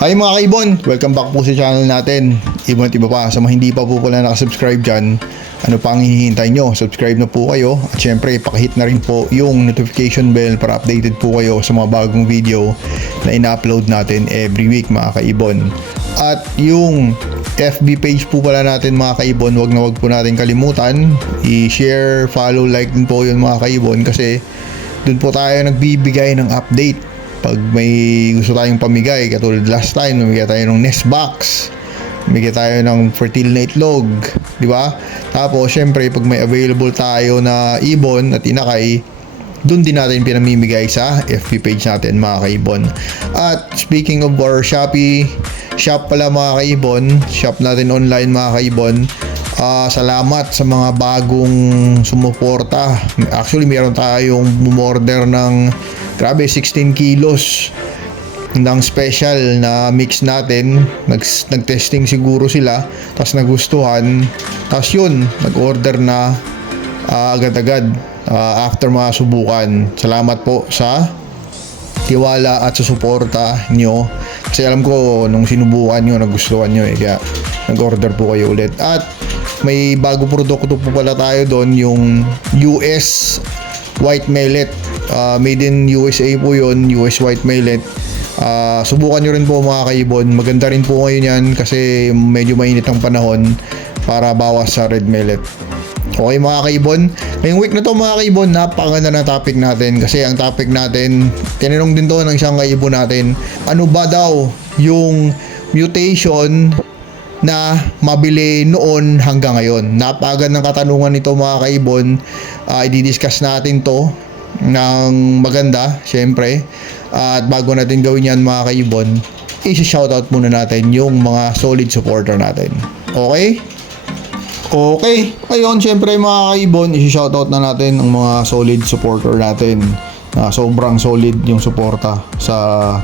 Hi mga kaibon! Welcome back po sa channel natin. Ibon at iba pa. Sa mga hindi pa po pala nakasubscribe dyan, ano pa ang hihintay nyo? Subscribe na po kayo. At syempre, pakihit na rin po yung notification bell para updated po kayo sa mga bagong video na ina-upload natin every week mga kaibon. At yung FB page po pala natin mga kaibon, wag na wag po natin kalimutan. I-share, follow, like din po yun mga kaibon kasi dun po tayo nagbibigay ng update. Pag may gusto tayong pamigay, katulad last time, namigay tayo ng nest box, namigay tayo ng fertile na itlog, di ba? Tapos, syempre, pag may available tayo na ibon at inakay, dun din natin pinamimigay sa FB page natin, mga kaibon. At speaking of our Shopee shop pala mga kaibon, shop natin online mga kaibon, salamat sa mga bagong sumuporta. Actually, meron tayong bumorder ng grabe 16 kilos ng special na mix natin. Nag-testing siguro sila, tapos nagustuhan, tapos yun, nag-order na agad-agad after mga subukan. Salamat po sa tiwala at sa suporta nyo, kasi alam ko nung sinubukan nyo, nagustuhan nyo kaya nag-order po kayo ulit. At may bago produkto po pala tayo doon, yung US White Millet. Made in USA po yun, US White Millet. Subukan nyo rin po mga kaibon. Maganda rin po ngayon yan kasi medyo mainit ang panahon, para bawas sa red millet. Okay mga kaibon, ngayong week na to mga kaibon, napakaganda na topic natin. Kasi ang topic natin, tinanong din to ng isang kaibon natin, ano ba daw yung mutation na mabili noon hanggang ngayon. Napakagandang katanungan nito mga kaibon. I-discuss natin to ng maganda, syempre. At bago natin gawin yan mga kaibon, i-shoutout muna natin yung mga solid supporter natin. Okay? Okay. Ngayon, syempre mga kaibon, i-shoutout na natin ang mga solid supporter natin. Sobrang solid yung suporta sa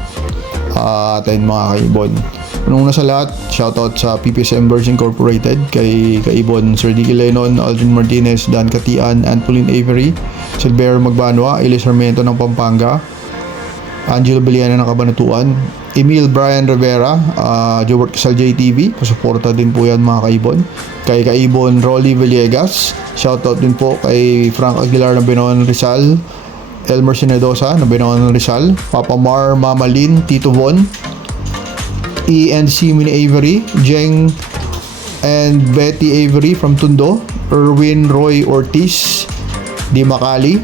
atin mga kaibon. Unang sa lahat, shoutout sa PPS Embers Incorporated, kay Kaibon Sir Dicky Lennon, Aldrin Martinez, Dan Katian, Pauline Avery, Silvero Magbanwa, Elis Sarmiento ng Pampanga, Angelo Beliana ng Cabanatuan, Emil Brian Rivera, Jobert Casal JTV, pasuporta din po yan mga kaibon. Kay Kaibon Rolly Villegas, shoutout din po kay Frank Aguilar ng Binoan Rizal, Elmer Sinedosa ng Binoan Rizal, Papa Mar Mamalin, Tito Von, E&C Mini Avery, Jeng and Betty Avery from Tondo, Erwin Roy Ortiz, Di Makali,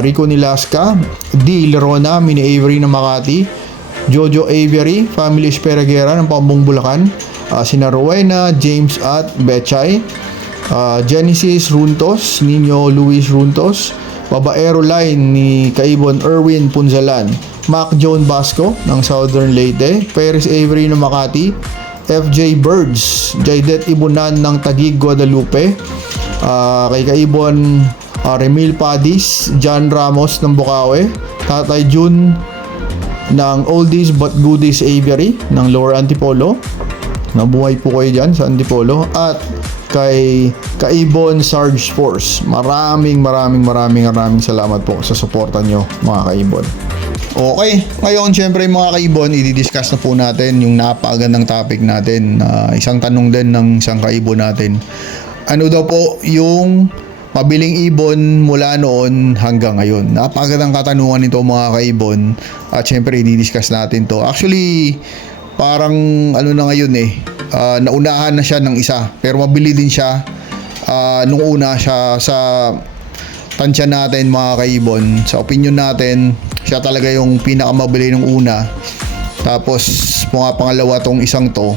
Rico Nilasca, D. Lerona Mini Avery ng Makati, Jojo Avery, Family Esperaguera ng Pambong Bulacan, sina Rowena, James at Bechay, Genesis Runtos, Nino Luis Runtos, Babaero Line ni Kaibon Erwin Punzalan, Mac John Basco ng Southern Leyte, Paris Avery ng Makati, FJ Birds, Jaidet Ibunan ng Taguig, Guadalupe, kay Kaibon Remil Padis, John Ramos ng Bukawe, Tatay Jun ng Oldies But Goodies Aviary ng Lower Antipolo, nabuhay po kayo dyan sa Antipolo, at kay Kaibon Sarge Force. Maraming salamat po sa suporta nyo mga kaibon. Okay, ngayon syempre mga kaibon, i-discuss na po natin yung napakagandang topic natin. Isang tanong din ng isang kaibon natin. Ano daw po yung mabiling ibon mula noon hanggang ngayon? Napakagandang katanungan nito mga kaibon. At syempre i-discuss natin to. Actually, parang ano na ngayon naunahan na siya ng isa, pero mabili din siya nung una siya. Sa tansya natin mga kaibon, sa opinion natin, siya talaga yung pinakamabili nung una. Tapos mga pangalawa tong isang to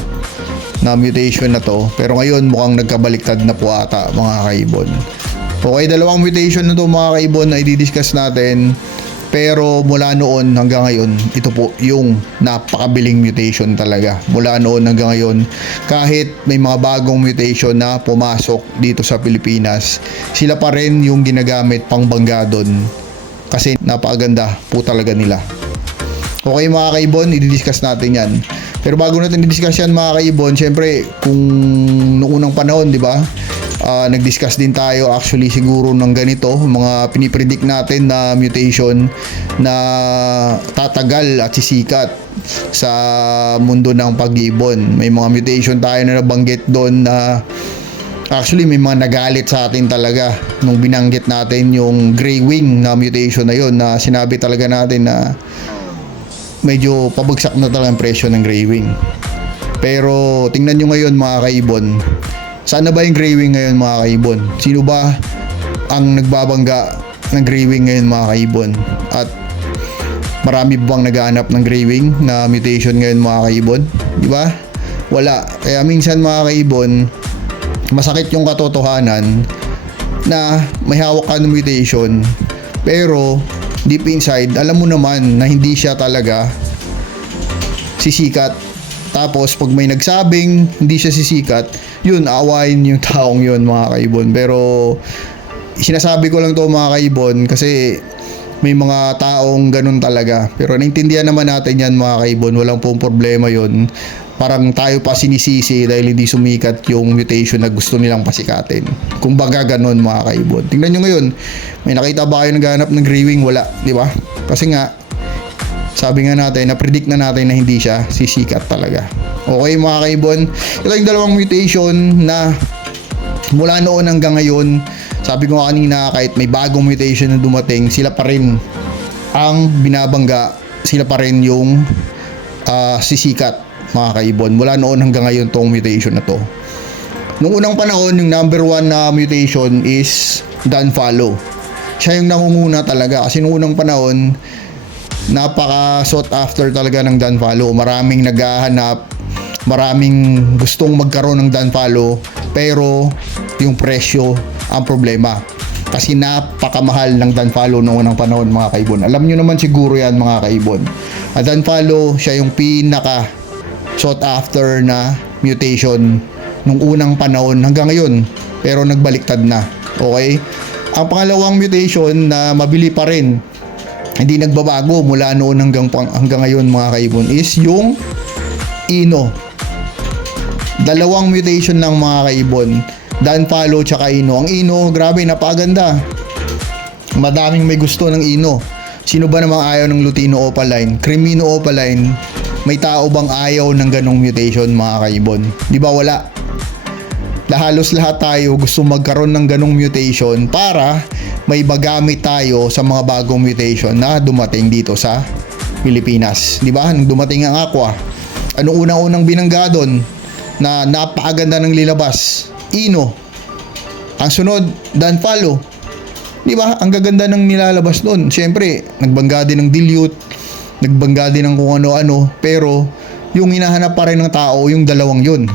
na mutation na to, pero ngayon mukhang nagkabaliktad na po ata mga kaibon. Okay, dalawang mutation na to mga kaibon na i-discuss natin. Pero mula noon hanggang ngayon, ito po yung napakabiling mutation talaga. Mula noon hanggang ngayon, kahit may mga bagong mutation na pumasok dito sa Pilipinas, sila pa rin yung ginagamit pang bangga doon. Kasi napakaganda po talaga nila. Okay mga kaibon, i-discuss natin yan. Pero bago natin i-discuss yan mga kaibon, syempre kung noong unang panahon, di ba? Nag-discuss din tayo actually siguro ng ganito, mga pinipredict natin na mutation na tatagal at sisikat sa mundo ng pag-ibon. May mga mutation tayo na nabanggit doon na actually may mga nagalit sa atin talaga nung binanggit natin yung gray wing na mutation na yun, na sinabi talaga natin na medyo pabagsak na talaga ang presyo ng gray wing. Pero tingnan nyo ngayon mga kaibon, saan na ba yung gray wing ngayon mga kaibon? Sino ba ang nagbabangga ng gray wing ngayon mga kaibon? At marami bang naghahanap ng gray wing na mutation ngayon mga kaibon? Di ba? Wala. Kaya minsan mga kaibon, masakit yung katotohanan na may hawak ka ng mutation, pero deep inside alam mo naman na hindi siya talaga sisikat. Tapos pag may nagsabing hindi siya sisikat, yun, aawain yung taong yun mga kaibon. Pero sinasabi ko lang to mga kaibon kasi may mga taong ganun talaga. Pero naintindihan naman natin yan mga kaibon, walang pong problema yun. Parang tayo pa sinisisi dahil hindi sumikat yung mutation na gusto nilang pasikatin. Kung baga ganun mga kaibon. Tingnan nyo ngayon, may nakita ba kayo naghahanap ng gray wing? Wala, di ba? Kasi nga, sabi nga natin, na-predict na natin na hindi siya sisikat talaga. Okay mga kaibon, ito yung dalawang mutation na mula noon hanggang ngayon, sabi ko kanina, kahit may bagong mutation na dumating, sila pa rin ang binabangga, sila pa rin yung sisikat mga kaibon. Mula noon hanggang ngayon tong mutation na to. Nung unang panahon, yung number 1 na mutation is Dunfollow. Siya yung nangunguna talaga kasi nung unang panahon, napaka sought after talaga ng Dunfollow. Maraming naghahanap, maraming gustong magkaroon ng Dunfollow, pero yung presyo ang problema. Kasi napakamahal ng Dunfollow noong unang panahon mga kaibon. Alam nyo naman siguro yan mga kaibon. At Dunfollow, siya yung pinaka sought after na mutation nung unang panahon hanggang ngayon, pero nagbaliktad na. Okay? Ang pangalawang mutation na mabili pa rin, hindi nagbabago mula noon hanggang ngayon mga kaibon, is yung Ino. Dalawang mutation ng mga kaibon, Dunfollow tsaka Ino. Ang Ino, grabe, napakaganda. Madaming may gusto ng Ino. Sino ba namang ayaw ng Lutino Opaline? Crimino Opaline, may tao bang ayaw ng ganong mutation mga kaibon? Di ba wala? Halos lahat tayo gusto magkaroon ng ganong mutation para may magamit tayo sa mga bagong mutation na dumating dito sa Pilipinas. Di ba? Nung dumating ang Aqua, anong unang-unang binangga doon na napakaganda ng lilabas? Ino. Ang sunod, Dunfollow. Di ba? Ang gaganda ng nilalabas doon. Siyempre, nagbangga din ng dilute, nagbangga din ng kung ano-ano, pero yung hinahanap pa rin ng tao, yung dalawang yun.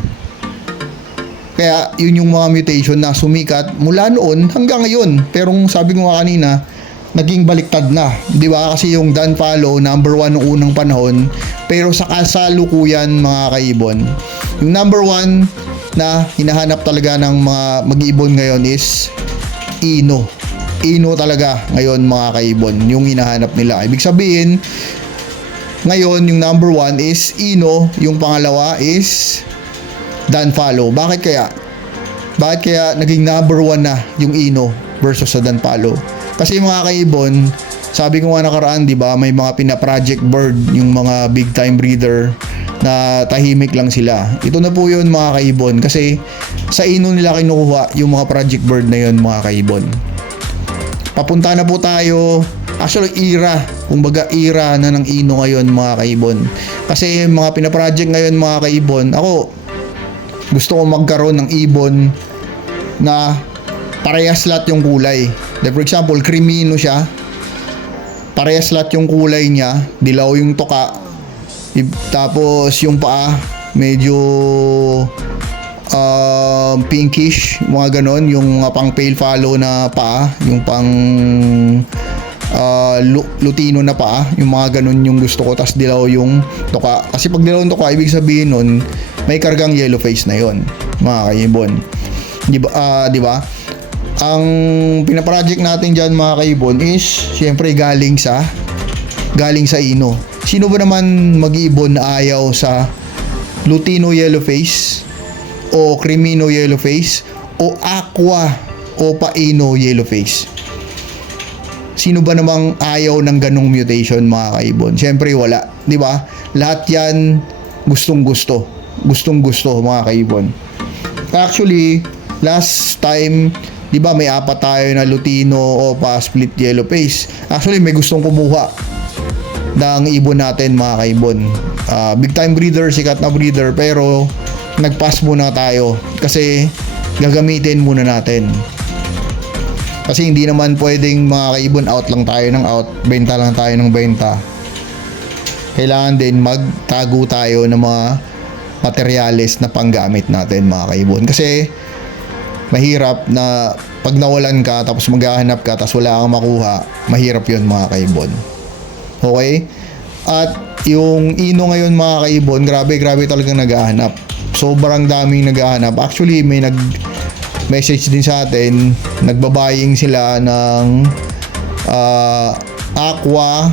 Kaya yun yung mga mutation na sumikat mula noon hanggang ngayon. Pero sabi ko nga kanina, naging baliktad na. Di ba? Kasi yung Dunfollow, number 1 noong unang panahon. Pero sa kasalukuyan mga kaibon, yung number 1 na hinahanap talaga ng mga mag-iibon ngayon is Ino. Ino talaga ngayon mga kaibon, yung hinahanap nila. Ibig sabihin, ngayon yung number 1 is Ino, yung pangalawa is Dunfollow. Bakit kaya? Bakit kaya naging number 1 na yung Ino versus sa Dunfollow? Kasi mga kaibon, sabi ko nga nakaraan, di ba, may mga pina-project bird, yung mga big time breeder na tahimik lang sila. Ito na po yun mga kaibon, kasi sa Ino nila kinukuha yung mga project bird na yun mga kaibon. Papunta na po tayo, actually era, kumbaga era na ng Ino ngayon mga kaibon. Kasi mga pina-project ngayon mga kaibon, ako gusto ko magkaroon ng ibon na parehas lahat yung kulay. Like for example, Crimino siya, parehas lahat yung kulay niya, dilaw yung toka, tapos yung paa medyo pinkish, mga ganon, yung pang pale fallow na paa, yung pang lutino na paa, yung mga ganon yung gusto ko, tas dilaw yung toka. Kasi pag dilaw yung toka, ibig sabihin nun may kargang yellow face na yon mga kaibon. Di ba? Ang pinaproject natin dyan mga kaibon is syempre galing sa Ino. Sino ba naman mag-iibon na ayaw sa Lutino yellow face o Crimino yellow face o Aqua Opa Ino Yellowface. Sino ba namang ayaw ng ganong mutation, mga kaibon? Siyempre wala, di ba? Lahat yan gustong-gusto. Gustong-gusto, mga kaibon. Actually, last time, di ba may apat tayo na Lutino Opa Split Yellowface. Actually, may gustong kumuha ng ibon natin, mga kaibon. Big time breeder, sikat na breeder, pero nag-pass muna tayo kasi gagamitin muna natin. Kasi hindi naman pwedeng, mga kaibon, out lang tayo ng out, benta lang tayo ng benta. Kailangan din magtago tayo ng mga materyales na panggamit natin, mga kaibon. Kasi mahirap na pag nawalan ka tapos maghahanap ka tapos wala kang makuha, mahirap yun, mga kaibon. Okay? At yung Ino ngayon, mga kaibon, grabe talagang naghahanap. Sobrang daming naghahanap. Actually, may message din sa atin, nagbabuying sila ng Aqua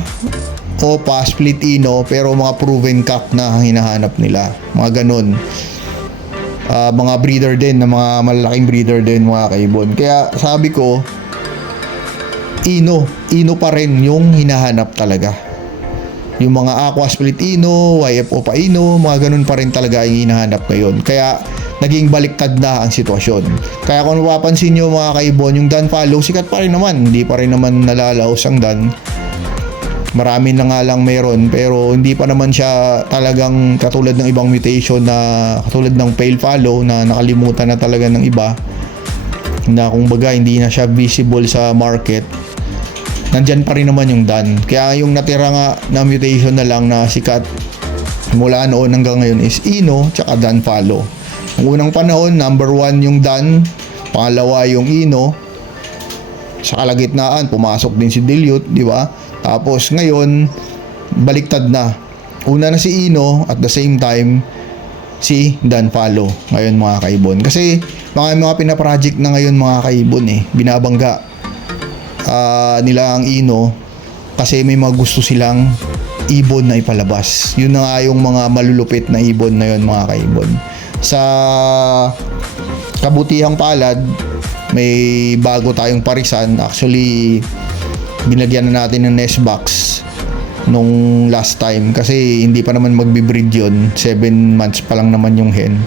Opa Split Ino, pero mga proven cock na ang hinahanap nila, mga ganun. Mga breeder din, na mga malalaking breeder din, mga kaibon. Kaya sabi ko, Ino pa rin yung hinahanap talaga. Yung mga Aqua Split Ino, YF Opa Ino, mga ganun pa rin talaga yung hinahanap ngayon. Kaya naging baliktad na ang sitwasyon. Kaya kung mapapansin nyo, mga kaibon, yung Dan Follow, sikat pa rin naman. Hindi pa rin naman nalalaos ang Dan. Marami na nga lang meron, pero hindi pa naman siya talagang katulad ng ibang mutation na katulad ng Pale Follow na nakalimutan na talaga ng iba, na kung baga hindi na siya visible sa market. Nandyan pa rin naman yung Dan. Kaya yung natira nga na mutation na lang na sikat mula noon hanggang ngayon is Ino tsaka Dan Follow. Ang unang panahon, number 1 yung Dan, pangalawa yung Ino, sa kalagitnaan pumasok din si Dilute, di ba? Tapos ngayon baliktad na. Una na si Ino, at the same time si Dan Follow ngayon, mga kaibon. Kasi mga pinaproject na ngayon, mga kaibon, binabangga nila ang Ino kasi may mga gusto silang ibon na ipalabas. Yun na nga yung mga malulupit na ibon na yun, mga kaibon. Sa kabutihang palad, may bago tayong parisan. Actually, binagyan na natin ng nest box nung last time kasi hindi pa naman magbe-breed yun. 7 months pa lang naman yung hen.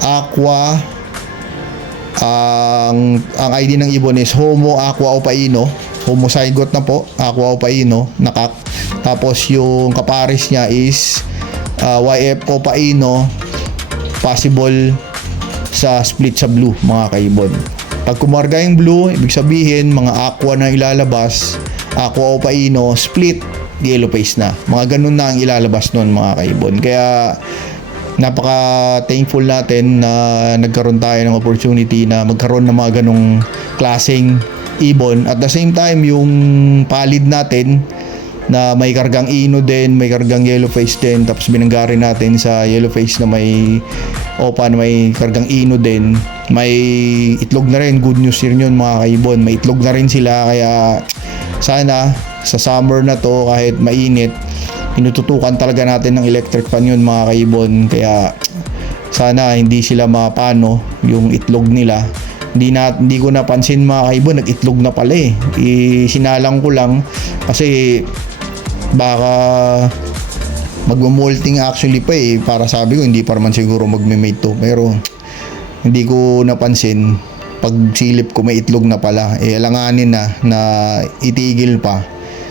Aqua, ang ID ng ibon is Homo Aqua Opa Ino. Homozygote na po, Aqua Opa Ino, nakak. Tapos yung kapares niya is YF Opa Ino, possible sa split sa blue, mga kaibon. Pag kumarga yung blue, ibig sabihin mga aqua na ilalabas, Aqua Opa Ino, split Yellowface na. Mga ganun na ang ilalabas nun, mga kaibon. Kaya napaka thankful natin na nagkaroon tayo ng opportunity na magkaroon ng mga ganung klaseng ibon. At the same time, yung palid natin na may kargang Ino din, may kargang Yellowface din, tapos binanggari natin sa Yellowface na may Opa na may kargang Ino din, may itlog na rin. Good news rin yun, mga kaibon, may itlog na rin sila. Kaya sana sa summer na to, kahit mainit, tinututukan talaga natin ng electric fan yun, mga kaibon. Kaya sana hindi sila mapano yung itlog nila. Hindi ko napansin, mga kaibon, nag-itlog na pala sinalang ko lang kasi baka magmamolting actually pa para sabi ko hindi pa naman siguro magme-mate to, pero hindi ko napansin. Pag silip ko may itlog na pala, alanganin na itigil pa.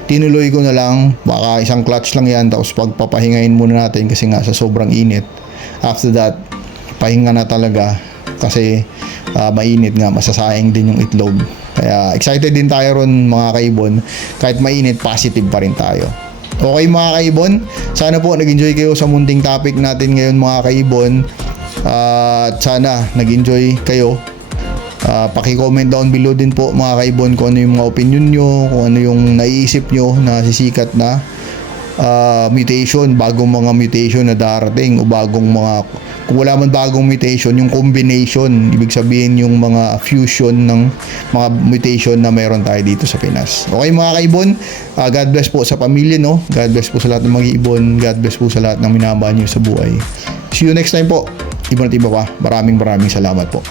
Tinuloy ko na lang, baka isang clutch lang yan, tapos pagpapahingain muna natin kasi nga sa sobrang init. After that, pahinga na talaga kasi mainit nga, masasayang din yung itlog. Kaya excited din tayo ron, mga kaibon. Kahit mainit, positive pa rin tayo. Okay, mga kaibon, sana po nag-enjoy kayo sa munting topic natin ngayon, mga kaibon. At sana nag-enjoy kayo. Paki-comment down below din po, mga kaibon, kung ano yung mga opinion nyo, kung ano yung naiisip nyo na sisikat na mutation, bagong mga mutation na darating, o bagong mga, kung wala man bagong mutation, yung combination, ibig sabihin yung mga fusion ng mga mutation na meron tayo dito sa Pinas. Okay, mga kaibon, God bless po sa pamilya, no? God bless po sa lahat ng mga ibon. God bless po sa lahat ng minamahal nyo sa buhay. See you next time po. iba pa. Maraming salamat po.